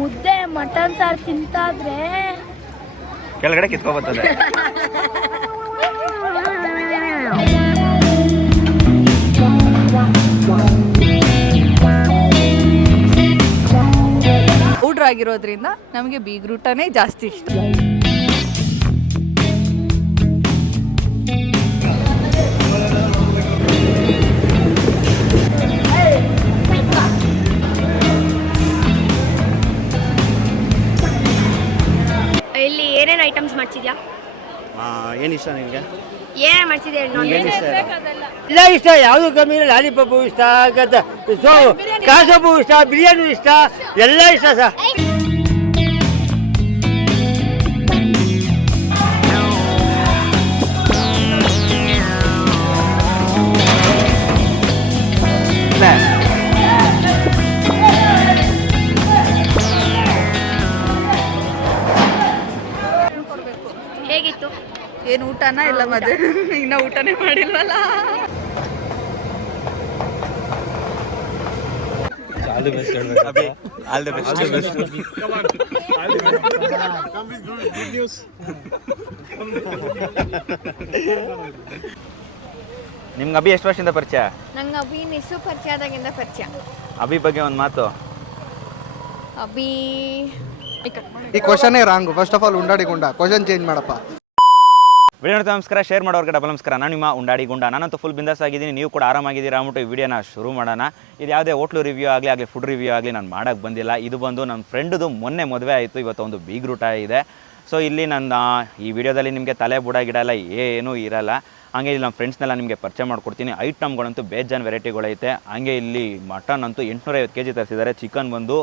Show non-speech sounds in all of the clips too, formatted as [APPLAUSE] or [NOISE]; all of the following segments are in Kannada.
ಮುದ್ದೆ ಮಟನ್ ಸಾರು ತಿಂತಾದ್ರೆ ಕೆಳಗಡೆ ಕಿತ್ಕೊಬರ್ತದೆ. ಪೌಡ್ರ್ ಆಗಿರೋದ್ರಿಂದ ನಮಗೆ ಬೀಗ್ರೂಟನೇ ಜಾಸ್ತಿ ಇಷ್ಟ. ಏನು ಇಷ್ಟ ನಿಮಗೆ ಏನ್ ನಾನ್ ಏನು ಇಷ್ಟ ಎಲ್ಲ ಇಷ್ಟ ಯಾವುದು ಕಮ್ಮಿ ಇಲ್ಲ. ಲಾಲಿಪಾಪು ಇಷ್ಟ ಗದ ಸೊ ಕಾಸಪ್ಪು ಇಷ್ಟ. ಬಿರಿಯಾನಿ ಇಷ್ಟ ಎಲ್ಲ ಇಷ್ಟ ಸರ್. ಹೇಗಿತ್ತು? ಏನು ಊಟನ ಇಲ್ಲ ಮದುವೆ ಇನ್ನ ಊಟನೇ ಮಾಡಿಲ್ವಲ್ಲ? ಆಲ್ ದ ಬೆಸ್ಟ್ ನಿಮ್ಗೆ ಅಭಿ ಎಷ್ಟು ವರ್ಷದಿಂದ ಪರಿಚಯ? ನಂಗೆ ಅಭಿ ಮಿಸ್ಸು ಪರಿಚಯ ಆದಾಗಿಂದ ಪರಿಚಯ. ಅಭಿ ಬಗ್ಗೆ ಒಂದು ಮಾತು. ಅಭಿ ಈ ಕ್ವಶನೇ ರಾಂಗ್ ಫಸ್ಟ್ ಆಫ್ ಆಲ್ ಉಂಡಾಡಿ ಗುಂಡ. ಕ್ವಶನ್ ಚೇಂಜ್ ಮಾಡಪ್ಪ. ವಿಡಿಯೋ ನಮಸ್ಕಾರ ಶೇರ್ ಮಾಡೋರ್ಗೆ ಡಬಲ್ ನಮಸ್ಕಾರ. ನಾನು ನಿಮ್ಮ ಉಂಡಾಡಿ ಗುಂಡ. ನಾನಂತೂ ಫುಲ್ ಬಿಂದಾಸ್ ಆಗಿದ್ದೀನಿ. ನೀವು ಕೂಡ ಆರಾಮಾಗಿದ್ದೀರಾ ಅಂದ್ಬಿಟ್ಟು ಈ ವಿಡಿಯೋನ ಶುರು ಮಾಡೋಣ. ಇದು ಯಾವುದೇ ಹೋಟ್ಲು ರಿವ್ಯೂ ಆಗಲಿ ಆಗಲಿ ಫುಡ್ ರಿವ್ಯೂ ಆಗಲಿ ನಾನು ಮಾಡೋಕ್ಕೆ ಬಂದಿಲ್ಲ. ಇದು ಬಂದು ನನ್ನ ಫ್ರೆಂಡ್ದು ಮೊನ್ನೆ ಮದುವೆ ಆಯಿತು. ಇವತ್ತು ಒಂದು ಬೀಗ್ ರೂಟ ಇದೆ ಸೊ ಇಲ್ಲಿ ನನ್ನ ಈ ವಿಡಿಯೋದಲ್ಲಿ ನಿಮಗೆ ತಲೆ ಬುಡ ಗಿಡ ಎಲ್ಲ ಏನೂ ಇರಲ್ಲ. ಹಾಗೆ ಇಲ್ಲಿ ನಮ್ಮ ಫ್ರೆಂಡ್ಸ್ನೆಲ್ಲ ನಿಮಗೆ ಪರಿಚಯ ಮಾಡ್ಕೊಡ್ತೀನಿ. ಐಟಮ್ಗಳಂತೂ ಬೇಜಾನ್ ವೆರೈಟಿಗಳೈತೆ ಹಾಗೆ ಇಲ್ಲಿ ಮಟನ್ ಅಂತೂ ಎಂಟುನೂರೈವತ್ತು ಕೆ ಜಿ ತರಿಸಿದ್ದಾರೆ. ಚಿಕನ್ ಬಂದು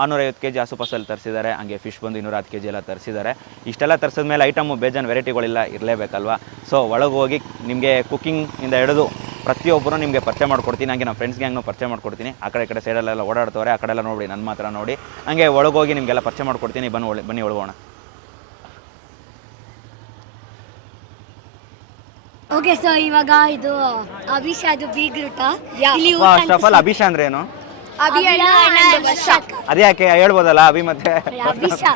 ಆರುನೂರೈವತ್ತು ಕೆ ಜಿ ಆಸುಪಾಸಲ್ಲಿ ತರಿಸಿದ್ದಾರೆ ಹಾಗೆ ಫಿಶ್ ಬಂದು ಇನ್ನೂರ ಹತ್ತು ಕೆ ಜಿ ಎಲ್ಲ ತರಿಸಿದ್ದಾರೆ. ಇಷ್ಟೆಲ್ಲ ತರಿಸಿದ ಮೇಲೆ ಐಟಮು ಬೇಜಾನ್ ವೆರೈಟಿಗಳಿಲ್ಲ ಇರಲೇಬೇಕಲ್ವಾ? ಸೊ ಒಳಗೆ ಹೋಗಿ ನಿಮಗೆ ಕುಕ್ಕಿಂಗಿಂದ ಹಿಡಿದು ಪ್ರತಿಯೊಬ್ಬರು ನಿಮಗೆ ಪರಿಚಯ ಮಾಡ್ಕೊಡ್ತೀನಿ ಹಾಗೆ ನಮ್ಮ ಫ್ರೆಂಡ್ಸ್ ಗ್ಯಾಂಗ್ನು ಪರಿಚಯ ಮಾಡ್ಕೊಡ್ತೀನಿ. ಆ ಕಡೆ ಈ ಕಡೆ ಸೈಡಲ್ಲೆಲ್ಲ ಓಡಾಡ್ತವ್ರೆ ಆ ಕಡೆ ಎಲ್ಲ ನೋಡಿ ನನ್ನ ಮಾತ್ರ ನೋಡಿ. ಹಾಗೆ ಒಳಗೋಗಿ ನಿಮಗೆಲ್ಲ ಪರಿಚಯ ಮಾಡ್ಕೊಡ್ತೀನಿ ಬನ್ನಿ ಒಳ ಬನ್ನಿ ಒಳಗೋಣ ಓಕೆ ಸೊ ಇವಾಗ ಇದು ಅಭಿಷಾದು ಬೀಗ್ರೂಟ. ಇಲ್ಲಿ ಫಸ್ಟ್ ಆಫ್ ಆಲ್ ಅಭಿಷಾ ವರ್ಷಕ್ ಅದೇ ಯಾಕೆ ಹೇಳ್ಬೋದಲ್ಲ ಅಭಿ ಮತ್ತೆ? ಅಭಿಷಾ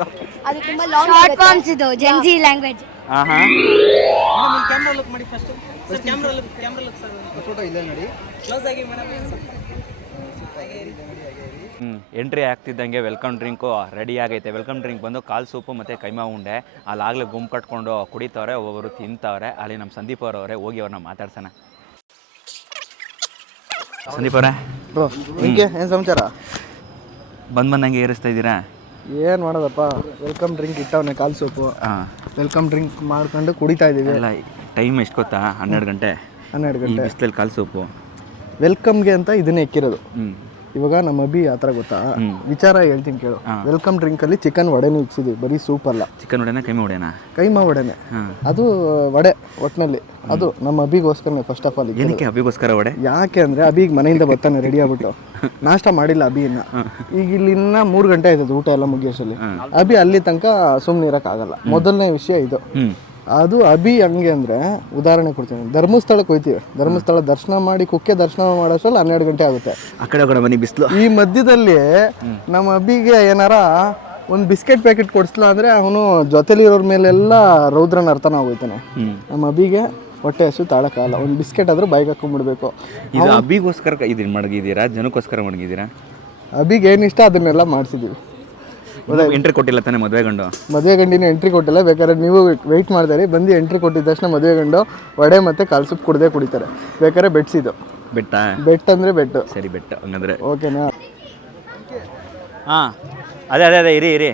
ಅದು ತುಂಬಾ ಲಾಂಗ್ ಶಾರ್ಟ್ ಫಾರ್ಮ್ಸ್ ಇದು ಜೆನ್ಜಿ ಲ್ಯಾಂಗ್ವೇಜ್ ಹಾಂ ಹಾಂ ಫೋಟೋ ಇಲ್ಲೇ ನೋಡಿ. ಹ್ಞೂ ಎಂಟ್ರಿ ಆಗ್ತಿದ್ದಂಗೆ ವೆಲ್ಕಮ್ ಡ್ರಿಂಕು ರೆಡಿ ಆಗೈತೆ. ವೆಲ್ಕಮ್ ಡ್ರಿಂಕ್ ಬಂದು ಕಾಲ್ ಸೂಪು ಮತ್ತು ಕೈಮಾ ಉಂಡೆ. ಅಲ್ಲಾಗಲೇ ಗುಂಪು ಕಟ್ಕೊಂಡು ಕುಡಿತವ್ರೆ ಒಬ್ಬೊಬ್ಬರು ತಿಂತವ್ರೆ. ಅಲ್ಲಿ ನಮ್ಮ ಸಂದೀಪ್ ಅವರವರೇ ಹೋಗಿ ಅವ್ರನ್ನ ಮಾತಾಡ್ಸೋಣ. ಸಂದೀಪ್ ಅವರೇ? ಬ್ರೋ ನಿಮಗೆ ಏನು ಸಮಾಚಾರ? ಬಂದು ಬಂದಂಗೆ ಏರಿಸ್ತಾ ಇದ್ದೀರಾ? ಏನು ಮಾಡೋದಪ್ಪ ವೆಲ್ಕಮ್ ಡ್ರಿಂಕ್ ಇಟ್ಟವನೆ ಕಾಲ್ ಸೋಪು. ಹಾಂ. ವೆಲ್ಕಮ್ ಡ್ರಿಂಕ್ ಮಾಡ್ಕೊಂಡು ಕುಡಿತಾ ಇದ್ದೀವಿ ಎಲ್ಲ ಟೈಮ್ ಎಷ್ಟು ಗೊತ್ತಾ? ಹನ್ನೆರಡು ಗಂಟೆ. ಹನ್ನೆರಡು ಗಂಟೆ. ಬಿಸಿಲಲ್ಲಿ ಕಾಲು ಸೋಪು. ವೆಲ್ಕಮ್ಗೆ ಅಂತ ಇದನ್ನೇ ಇಕ್ಕಿರೋದು. ಹ್ಞೂ ಇವಾಗ ನಮ್ಮ ಅಭಿ ಆ ಥರ ಗೊತ್ತಾ? ವಿಚಾರ ಹೇಳ್ತೀನಿ ಕೇಳು. ವೆಲ್ಕಮ್ ಡ್ರಿಂಕಲ್ಲಿ ಚಿಕನ್ ವಡೆನೂ ಇಕ್ಸಿದ್ವಿ ಬರೀ ಸೂಪ್ ಅಲ್ಲ. ಚಿಕನ್ ವಡೆನ ಕೈಮಾ ವಡೆನಾ? ಕೈಮಾ ವಡೆನೆ. ಅದು ವಡೆ ಒಟ್ಟಿನಲ್ಲಿ ಅದು ನಮ್ಮ ಅಭಿಗೋಸ್ಕರನೇ ಫಸ್ಟ್ ಆಫ್ ಆಲ್ ಏನಕ್ಕೆ ಅಭಿಗೋಸ್ಕರ ವಡೆ? ಯಾಕೆ ಅಂದ್ರೆ ಅಭಿಗ್ ಮನೆಯಿಂದ ಬರ್ತಾನೆ ರೆಡಿ ಆಗ್ಬಿಟ್ಟು. ನಾಷ್ಟ ಮಾಡಿಲ್ಲ ಅಭಿ ಇನ್ನ ಈಗ ಇಲ್ಲಿ ಇನ್ನ ಮೂರು ಗಂಟೆ ಆಯ್ತದ ಊಟ ಎಲ್ಲ ಮುಗಿಯೋಸಲ್ಲಿ ಅಭಿ ಅಲ್ಲಿ ತನಕ ಸುಮ್ಮನೆ ಇರೋಕ್ಕಾಗಲ್ಲ ಮೊದಲನೇ ವಿಷಯ ಇದು. ಅದು ಅಭಿ ಹಂಗೆ ಅಂದ್ರೆ ಉದಾಹರಣೆ ಕೊಡ್ತೀನಿ. ಧರ್ಮಸ್ಥಳಕ್ಕೆ ಹೋಯ್ತೀವಿ. ಧರ್ಮಸ್ಥಳ ದರ್ಶನ ಮಾಡಿ ಕುಕ್ಕೆ ದರ್ಶನ ಮಾಡೋಷ್ಟರಲ್ಲಿ ಹನ್ನೆರಡು ಗಂಟೆ ಆಗುತ್ತೆ. ಆ ಕಡೆ ಕಡೆ ಬನ್ನಿ ಬಿಸಿಲು. ಈ ಮಧ್ಯದಲ್ಲಿ ನಮ್ಮ ಅಭಿಗೆ ಏನಾರ ಒಂದು ಬಿಸ್ಕೆಟ್ ಪ್ಯಾಕೆಟ್ ಕೊಡಿಸ್ಲಾ ಅಂದ್ರೆ ಅವನು ಜೊತೆಲಿರೋರ ಮೇಲೆಲ್ಲ ರೌದ್ರನ ಅರ್ಥನ ಹ್ಞೂ ನಮ್ಮ ಅಭಿಗೆ ಹೊಟ್ಟೆ ಹಸು ತಾಳಕ್ಕಾಗಲ್ಲ ಒಂದು ಬಿಸ್ಕೆಟ್ ಆದ್ರೂ ಬೈಕ್ ಹಾಕೊಂಡ್ಬಿಡ್ಬೇಕು ಇದು ಅಭಿಗೋಸ್ಕರ ಇದು ಮಡಗಿದ್ದೀರಾ? ಜನಕ್ಕೋಸ್ಕರ ಮಡಗಿದ್ದೀರಾ? ಅಭಿಗೆ ಏನು ಇಷ್ಟ ಅದನ್ನೆಲ್ಲ ಮಾಡಿಸಿದೀವಿ. ಎಂಟ್ರಿ ಕೊಟ್ಟಿಲ್ಲ ತಾನೆ ಮದುವೆ ಗಂಡು? ಮದುವೆ ಗಂಡಿನ ಎಂಟ್ರಿ ಕೊಟ್ಟಿಲ್ಲ ಬೇಕಾದ್ರೆ ನೀವು ವೆಯ್ಟ್ ಮಾಡ್ತಾರೆ. ಬಂದು ಎಂಟ್ರಿ ಕೊಟ್ಟಿದ ತಕ್ಷಣ ಮದುವೆ ಗಂಡು ವಡೆ ಮತ್ತೆ ಕಾಲು ಸೂಪ್ ಕುಡ್ದೇ ಕುಡಿತಾರೆ. ಬೇಕಾದ್ರೆ ಬೆಟ್ಸಿದು ಬೆಟ್ಟ? ಬೆಟ್ ಅಂದ್ರೆ ಬೆಟ್ಟು ಸರಿ ಬೆಟ್ಟ ಹಂಗಂದ್ರೆ. ಓಕೆನಾ ಹಾಂ ಅದೇ ಅದೇ ಅದೇ ಇರಿ ಇರಿ.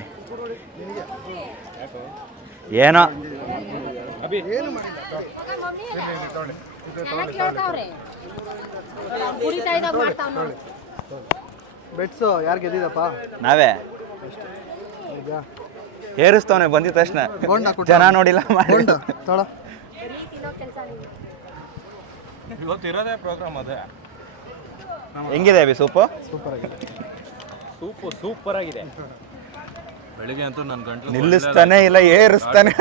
ಏನೋ? ಬೆಟ್ಸು ಯಾರು ಗೆದ್ದಿದಪ್ಪ ನಾವೇ? ಏರಿಸ್ತವನೆ ಬಂದಿದ ತಕ್ಷಣ. ಜನ ನೋಡಿಲ್ಲ ಮಾಡಿ ಪ್ರೋಗ್ರಾಮ್ ಅದೇ. ಹೆಂಗಿದೆ ಅಭಿ ಸೂಪು? ಸೂಪರ್ ಆಗಿದೆ. ನಿಲ್ಲಿಸ್ತಾನೆ ಇಲ್ಲ ಏರಿಸ್ತಾನೆ.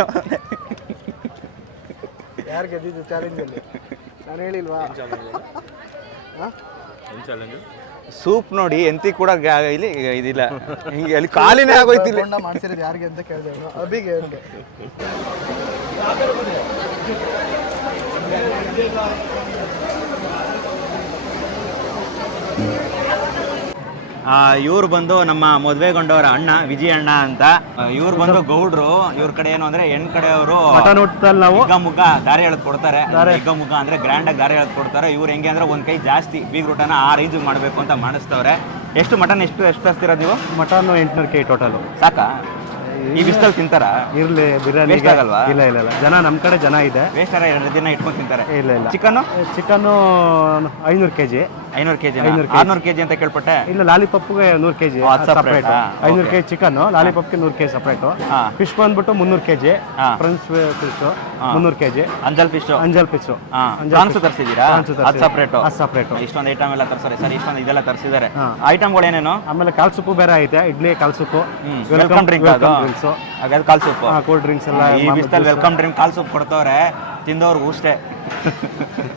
ಯಾರು ಗೆದ್ದಿದ್ದು ಚಾಲೆಂಜಲ್ಲಿ ನಾನು ಹೇಳಿಲ್ವಾ? ಸೂಪ್ ನೋಡಿ ಎಂತಿ ಕೂಡ ಇಲ್ಲಿ ಇದಿಲ್ಲ. ಹಿಂಗೆ ಅಲ್ಲಿ ಕಾಲಿನೇ ಆಗೋಯ್ತಿಲ್ಲ. ಬೋಂಡ ಮಾಡ್ಸಿರೋದು ಯಾರಿಗೆ ಅಂತ ಕೇಳಿದೆ ಅಭಿಗೆ ಹೇಳ್ದೆ ಇವ್ರು ಬಂದು ನಮ್ಮ ಮದುವೆಗೊಂಡವರ ಅಣ್ಣ ವಿಜಯ ಅಣ್ಣ ಅಂತ. ಇವ್ರು ಬಂದು ಗೌಡ್ರು ಇವ್ರ ಕಡೆ ಏನು ಅಂದ್ರೆ ಹೆಣ್ ಕಡೆಯವರು ನಾವು ಮುಗ್ಗ ದಾರಿ ಎಳೆದು ಕೊಡ್ತಾರೆ. ಈಗ ಮುಗ್ಗ ಅಂದ್ರೆ ಗ್ರ್ಯಾಂಡ್ ಆಗಿ ದಾರಿ ಎಳೆದು ಕೊಡ್ತಾರೆ. ಇವ್ರು ಹೆಂಗೆ ಅಂದ್ರೆ ಒಂದ್ ಕೈ ಜಾಸ್ತಿ ಬೀಗ್ ರೂಟನ ಆ ರೇಂಜ್ ಮಾಡ್ಬೇಕು ಅಂತ ಮಾಡಿಸ್ತವ್ರೆ. ಎಷ್ಟು ಮಟನ್ ಎಷ್ಟು ಎಷ್ಟು ಹಚ್ತೀರಾ ನೀವು? ಮಟನ್ ಎಂಟ್ನೂರು ಕೆ ಟೋಟಲ್ ಸಾಕಾ? ಈ ಬಿಸ್ತಲ್ ತಿಂತಾರ? ಇರ್ಲಿ ಬಿರಿಯಾನಿ? ಇಲ್ಲ ಇಲ್ಲ ಇಲ್ಲ. ಜನ ನಮ್ಮ ಕಡೆ ಜನ ಇದೆ. ವೇಸ್ಟ್ ಎರಡು ದಿನ ಇಟ್ಕೊಂಡು ತಿಂತಾರೆ. ಇಲ್ಲ ಇಲ್ಲ. ಚಿಕನ್ ಚಿಕನ್ ಐನೂರು ಕೆ ಜಿ. ಐನೂರು ಕೆಜಿ. ಆರ್ನೂರು ಕೆಜಿ ಅಂತ ಕೇಳ್ಪಟ್ಟೆ? ಇಲ್ಲ ಲಾಲಿಪಾಪ್ಗೆ ನೂರು ಕೆಜಿ. ಸಪ್ರೇಟ್? ಐನೂರು ಕೆಜಿ ಚಿಕನ್ ಲಾಲಿಪಾಪ್ಗೆ ನೂರು ಕೆಜಿ ಸಪ್ರೇಟ್ ಫಿಶ್ ಬಂದ್ಬಿಟ್ಟು ಮುನ್ನೂರು ಕೆಜಿ. ಫ್ರೆಂಚ್ ಫಿಶು ಮುನ್ನೂರು ಕೆಜಿ. ಅಂಜಲ್ ಫಿಶ್ ಅಂಜಲ್ ಫಿಶ್ ಪ್ರಾನ್ಸ್. ತರಿಸಿದ್ದೀರಾ? ಅದು ಸಪ್ರೇಟ್ ಅದು separate. ಇಷ್ಟೊಂದು ಐಟಮ್ ಎಲ್ಲ ತರ್ಸಾರೆ ಸರ್ ಇಷ್ಟೊಂದು ಇದೆಲ್ಲ ತರಿಸಿದ್ದಾರೆ. ಐಟಂಗಳು ಐಟಮ್ಗಳು ಏನೇನು? ಆಮೇಲೆ ಕಾಲ್ ಸೂಪು ಬೇರೆ ಐತೆ. ಇಡ್ಲಿ ಕಾಲ್ ಸೂಪು. ವೆಲ್ಕಮ್ ಡ್ರಿಂಕ್ ಅದು. ಹಾಗಾದ್ರೆ ಕಾಲ್ ಸೂಪ್. ಕೂಲ್ ಡ್ರಿಂಕ್ಸ್ ಎಲ್ಲ ಈ ಬಿಸ್ತಲ್ಲಿ ವೆಲ್ಕಮ್ ಡ್ರಿಂಕ್ ಕಾಲ್ ಸೂಪ್ ಕೊಡ್ತವ್ರೆ. ತಿಂದವ್ರಿಗೆ ಅಷ್ಟೇ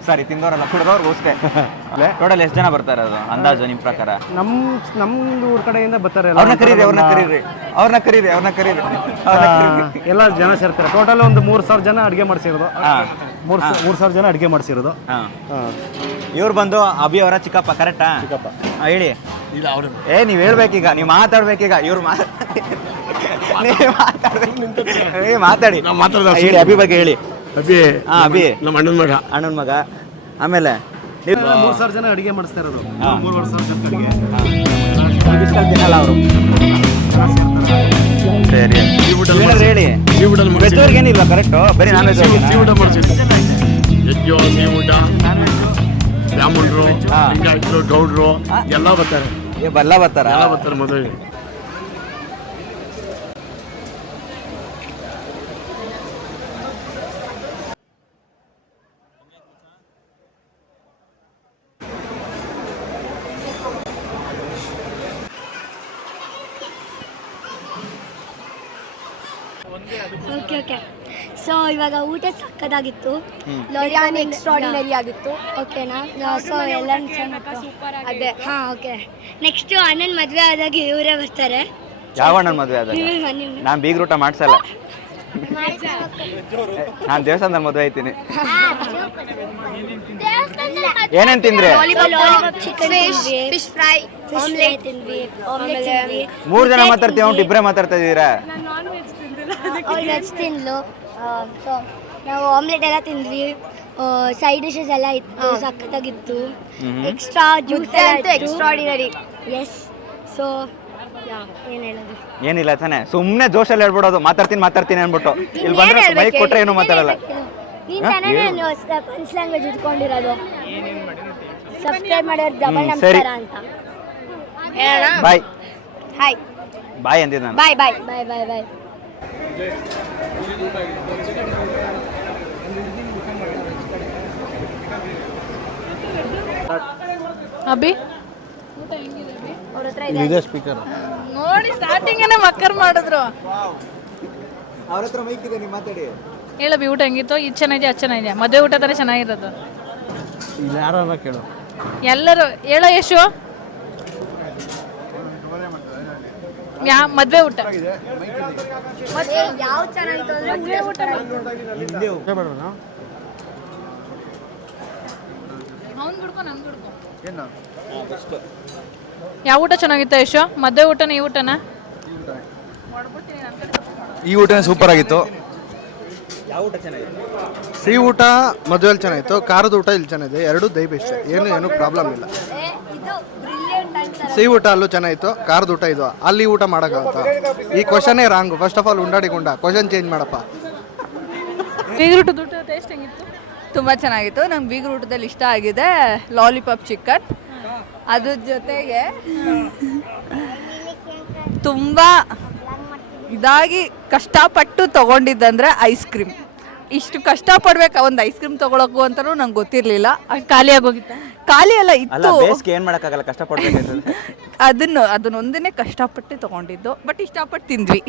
ಸಾರಿ ತಿಂದವರಲ್ಲ ಕುಡ್ದವ್ರಿಗೆ ಅಷ್ಟೇ ಟೋಟಲ್ ಎಷ್ಟು ಜನ ಬರ್ತಾರೆ ಅದು ಅಂದಾಜು ನಿಮ್ಮ ಪ್ರಕಾರ? ನಮ್ ನಮ್ದು ಊರ್ ಕಡೆಯಿಂದ ಬರ್ತಾರೆ ಎಲ್ಲ. ಅವ್ರನ್ನ ಕರೀರಿ ಅವ್ರನ್ನ ಕರೀರಿ. ಅವ್ರನ್ನ ಕರೀರಿ ಅವ್ರನ್ನ ಕರೀರಿ. ಅವ್ರನ್ನ ಕರೀರಿ. ಆ, ಎಲ್ಲ ಜನ ಸೇರ್ತಾರೆ. ಟೋಟಲ್ ಒಂದು ಮೂರು ಸಾವಿರ ಜನ ಅಡುಗೆ ಮಾಡಿಸಿರೋದು. ಹಾ. ಮೂರು ಮೂರು ಸಾವಿರ ಜನ ಅಡುಗೆ ಮಾಡಿಸಿರೋದು. ಹಾ. ಇವ್ರು ಬಂದು ಅಭಿ ಅವರ ಚಿಕ್ಕಪ್ಪ ಕರೆಕ್ಟಾ ಚಿಕ್ಕಪ್ಪ. ಹೇಳಿ. ಏ ನೀವ್ ಹೇಳ್ಬೇಕೀಗ ನೀವ್ ಮಾತಾಡ್ಬೇಕೀಗ ಇವ್ರು ಮಾತಾಡಿ ಮಾತಾಡಿ. ಮಾತಾಡಿ ಹೇಳಿ ಅಭಿ ಬಗ್ಗೆ ಹೇಳಿ. ಅಭಿ ಹಾ ಅಭಿ. ನಮ್ಮ ಅಣ್ಣನ ಮಗ. ಅಣ್ಣನ ಮಗ. ಆಮೇಲೆ ನೀವು ಮೂರು ಸಾವಿರ ಜನ ಅಡುಗೆ ಮಾಡಿಸ್ತಾ ಇರೋದು. ಮೂರುವರೆ ಸಾವಿರ ಜನ ತಿನ್ನಲ್ಲ ಅವರು. ಸರಿ. ಹೇಳಿ. ಸೀ ಊಟ ವೆಜ್ ಏನಿಲ್ಲ ಕರೆಕ್ಟು ಬರೀ ನಾನ್ ವೆಜ್ ಸೀ ಊಟ ಮಾಡ್ಸಿದ್ವಿ ಎಜ್ಜು ಸೀ ಊಟ ಬ್ರಾಹ್ಮಣರು. ಲಿಂಗಾಯತರು ಗೌಡ್ರು ಎಲ್ಲ ಬರ್ತಾರೆ. ಬಲ್ಲ ಬರ್ತಾರ? ಎಲ್ಲ ಬರ್ತಾರೆ ಮದುವೆಗೆ. ಓಕೆ ಓಕೆ ಸೊ ಇವಾಗ ಊಟ ಸಕ್ಕದಾಗಿತ್ತು. ಬಿರಿಯಾನಿ ಎಕ್ಸ್ಟ್ರಾಡಿನರಿ ಆಗಿತ್ತು. ಓಕೆನಾ ಸೊ ಎಲ್ಲ ಅದೇ. ಹಾಂ ಓಕೆ ನೆಕ್ಸ್ಟು ಅಣ್ಣನ ಮದುವೆ ಆದಾಗ ಇವರೇ ಬರ್ತಾರೆ. ಯಾವ ಅಣ್ಣನ ಮದುವೆ ಆದಾಗ? ನಾನ್ ಬೀಗ್ರೂಟ ಮಾಡ್ಸಲ್ಲ. ನಾನು ದೇವಸ್ಥಾನದ ಮದುವೆ ಆಯ್ತೀನಿ. ಏನೇನ್ ತಿಂದ್ರೆ? ಮೂರ್ ಜನ ಮಾತಾಡ್ತೀವಿ ಅವ್ನು ಇಬ್ಬರೇ ಮಾತಾಡ್ತಾ ಇದೀರಾ ಅವ್ಳು ವೆಜ್ ತಿಂದ್ಲು. ಸೊ ನಾವು ಆಮ್ಲೆಟ್ ಎಲ್ಲ ತಿಂದ್ವಿ. ಸೈಡ್ ಡಿಶಸ್ ಎಲ್ಲ ಇತ್ತು ಸಖತ್ತಾಗಿತ್ತು. ಎಕ್ಸ್ಟ್ರಾ ಜ್ಯೂಸ್ ಎಕ್ಸ್ಟ್ರಾ ಅಂತೂ ಎಕ್ಸ್ಟ್ರಾಡಿನರಿ ಎಸ್ ಸೊ ಏನಿಲ್ಲ ತಾನೆ ಸುಮ್ಮನೆ ಜೋಶಲ್ಲಿ ಹೇಳ್ಬಿಡೋದು ಮಾತಾಡ್ತೀನಿ ಮಾತಾಡ್ತೀನಿ ಅನ್ಬಿಟ್ಟು ಇಲ್ಲಿ ಬಂದ್ರೆ ಮೈಕ್ ಬೈಕ್ ಕೊಟ್ರೆ ಏನು? ಮಾತಾಡಲ್ಲ. ಲ್ಯಾಂಗ್ವೇಜ್ ಇಟ್ಕೊಂಡಿರೋದು. Subscribe double. ನಮಸ್ಕಾರ ಅಂತ. ಬಾಯ್ ಹಾಯ್ ಬಾಯ್ ಅಂದಿದ್ದು ನಾನು. ಬಾಯ್ ಬಾಯ್ ಬಾಯ್ ಬಾಯ್ ಬಾಯ್ ಅಭಿ? ಇದೆ ಸ್ಪೀಕರ್ ನೋಡಿ ಸ್ಟಾರ್ಟಿಂಗ್ ಮಕ್ಕರ್ ಮಾಡಿದ್ರು. ಅವ್ರ ಹತ್ರ ಮೈಕ್ ಇದೆ ನೀವು ಮಾತಾಡಿ. ಹೇಳಬಿ ಊಟ ಹೆಂಗಿತ್ತು? ಇದು ಚೆನ್ನಾಗಿದೆ ಅದು ಚೆನ್ನಾಗಿದೆ. ಮದುವೆ ಊಟ ಥರ ಚೆನ್ನಾಗಿರೋದು? ಇಲ್ಲಿ ಯಾರ ಕೇಳು. ಎಲ್ಲರೂ ಹೇಳೋ ಯಶು. ಯಾ ಮದುವೆ ಊಟ. ಯಾವ ಚೆನ್ನಾಗಿತ್ತು ಅಂದ್ರೆ ಊಟ ಅವ್ನು ಬಿಡ್ಕೊ ನಂಗೆ ಬಿಡ್ಕೊ ಯಾವ ಊಟ ಚೆನ್ನಾಗಿತ್ತು ಯಶು? ಮದ್ವೆ ಊಟನ ಈ ಊಟನ? ಈ ಊಟನೇ ಸೂಪರ್ ಆಗಿತ್ತು ಯಾವ ಊಟ ಚೆನ್ನಾಗಿತ್ತು? ಸಿಹಿ ಊಟ ಮದುವೆಯಲ್ಲಿ ಚೆನ್ನಾಗಿತ್ತು. ಖಾರದ ಊಟ ಇಲ್ಲಿ ಚೆನ್ನಾಗಿದೆ. ಎರಡು ದೈ ಬೆಸ್ಟ್. ಏನು ಏನು ಪ್ರಾಬ್ಲಮ್ ಇಲ್ಲ. ಇದು ಸಿಹಿ ಊಟ ಅಲ್ಲೂ ಚೆನ್ನಾಗಿತ್ತು ಖಾರದ ಊಟ ಇದು. ಅಲ್ಲಿ ಊಟ ಮಾಡೋಕ್ಕಾಗತ್ತ? ಈ ಕ್ವಶನೇ ರಾಂಗ್ ಫಸ್ಟ್ ಆಫ್ ಆಲ್ ಉಂಡಾಡಿ ಗುಂಡ. ಕ್ವಶನ್ ಚೇಂಜ್ ಮಾಡಪ್ಪ. ಬೀಗ್ರೂಟದ ಊಟ ಟೇಸ್ಟ್ ಹೆಂಗಿತ್ತು? ತುಂಬ ಚೆನ್ನಾಗಿತ್ತು. ನಂಗೆ ಬೀಗ್ರೂಟದಲ್ಲಿ ಇಷ್ಟ ಆಗಿದೆ ಲಾಲಿಪಾಪ್ ಚಿಕನ್ ಅದ್ರ ಜೊತೆಗೆ ತುಂಬ ಇದಾಗಿ ಕಷ್ಟಪಟ್ಟು ತಗೊಂಡಿದ್ದಂದ್ರೆ ಐಸ್ ಕ್ರೀಮ್ ಇಷ್ಟು ಕಷ್ಟಪಡ್ಬೇಕು? ಒಂದು ಐಸ್ ಕ್ರೀಮ್ ತಗೊಳಕು ಅಂತಲೂ ನಂಗೆ ಗೊತ್ತಿರಲಿಲ್ಲ. ಖಾಲಿ ಆಗೋಗಿತ್ತ ಖಾಲಿ ಎಲ್ಲ ಅಲ್ಲ ಇತ್ತು. ಬೇಸಿಗೆ ಏನ್ ಮಾಡಕ್ಕಾಗಲ್ಲ? ಕಷ್ಟಪಡ್ಬೇಕು [LAUGHS] ಅದನ್ನು ಅದನ್ನೊಂದನ್ನೇ ಕಷ್ಟಪಟ್ಟು ತಗೊಂಡಿದ್ದು. ಬಟ್ ಇಷ್ಟಪಟ್ಟು ತಿಂದ್ವಿ.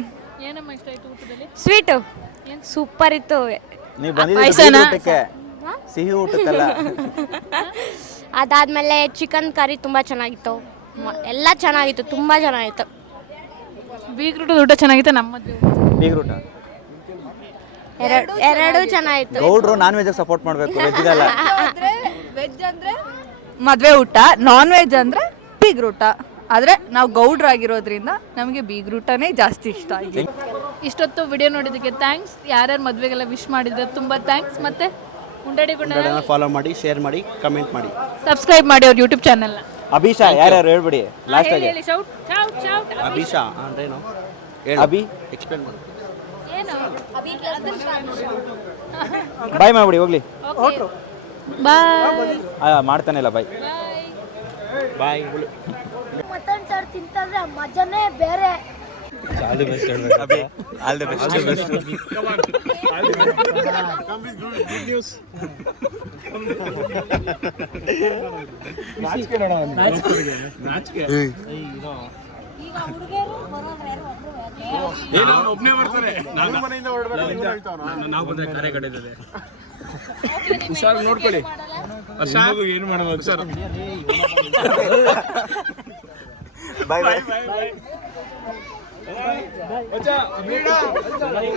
ಏನಮ್ಮ ಇಷ್ಟ ಆಯ್ತು ಊಟದಲ್ಲಿ? ಸ್ವೀಟು ಸೂಪರ್ ಇತ್ತು. ನೀವು? ಊಟಕ್ಕೆ. ಸಿಹಿ ಊಟಕ್ಕಲ್ಲ. [LAUGHS] [LAUGHS] ಅದಾದ್ಮೇಲೆ ಚಿಕನ್ ಕರಿ ತುಂಬ ಚೆನ್ನಾಗಿತ್ತು. ಮ- ಎಲ್ಲ ಚೆನ್ನಾಗಿತ್ತು ತುಂಬ ಚೆನ್ನಾಗಿತ್ತು. ಬೀಗ್ರೂಟದ ಊಟ ಚೆನ್ನಾಗಿತ್ತು ನಮ್ಮದು. ಬೀಗ್ರೂಟ? ಎರಡು ಎರಡೂ ಚೆನ್ನಾಗಿತ್ತು. ಗೌಡ್ರು ನಾನ್ ವೆಜ್ ಸಪೋರ್ಟ್ ಮಾಡಬೇಕು ವೆಜ್ಗಲ್ಲ ವೆಜ್ ಅಂದರೆ? ಮದುವೆ ಊಟ ನಾನ್ ವೆಜ್ ಅಂದರೆ ಬೀಗ್ರೂಟ ಆದರೆ ನಾವು ಗೌಡ್ರಾಗಿರೋದ್ರಿಂದ ನಮಗೆ ಬೀಗ್ರೂಟನೇ ಜಾಸ್ತಿ ಇಷ್ಟ ಆಗಿದೆ. ಇಷ್ಟೊತ್ತು ವಿಡಿಯೋ ನೋಡಿದ್ದಕ್ಕೆ ಥ್ಯಾಂಕ್ಸ್ ಯಾರ್ಯಾರು ಮದುವೆಗೆಲ್ಲ ವಿಶ್ ಮಾಡಿದ್ರೆ ತುಂಬ ಥ್ಯಾಂಕ್ಸ್ ಮತ್ತೆ ಉಂಡಾಡಿ ಗುಂಡ ಫಾಲೋ ಮಾಡಿ ಶೇರ್ ಮಾಡಿ ಕಮೆಂಟ್ ಮಾಡಿ. ಸಬ್ಸ್ಕ್ರೈಬ್ ಮಾಡಿ ಅವ್ರ ಯೂಟ್ಯೂಬ್ ಚಾನಲ್ನ ಅಭಿಷಾ ಯಾರ್ಯಾರು ಹೇಳ್ಬಿಡಿ ಲಾಸ್ಟ್ ಆಗಿ. ಅಭಿಷಾ ಅಂದ್ರೇನು ಅಭಿ? ಎಕ್ಸ್ಪ್ಲೇನ್ ಮಾಡಿ. ಬಾಯ್ ಮಾಡ್ಬಿಡಿ ಹೋಗ್ಲಿ. ಬಾಯ್ ಆ, ಮಾಡ್ತಾನೆ ಇಲ್ಲ ಬಾಯ್ ಬಾಯ್ ಮಟನ್ ಸಾರು ತಿಂತಂದ್ರೆ ಮಜಾನೇ ಬೇರೆ ಆಲ್ ದಿ ಬೆಸ್ಟ್ ಒಬ್ಬನೇ ಬರ್ತಾರೆ ಮನೆಯಿಂದ ನಾವು ಬಂದ್ರೆ ಕಾರ್ಯ ಕಟ್ಟಿದ್ದಾರೆ ಹುಷಾರ್ ನೋಡ್ಕೊಳ್ಳಿ. ಏನು ಮಾಡಬೇಕು ಸರ್ ಬಾಯ್ ಬಾಯ್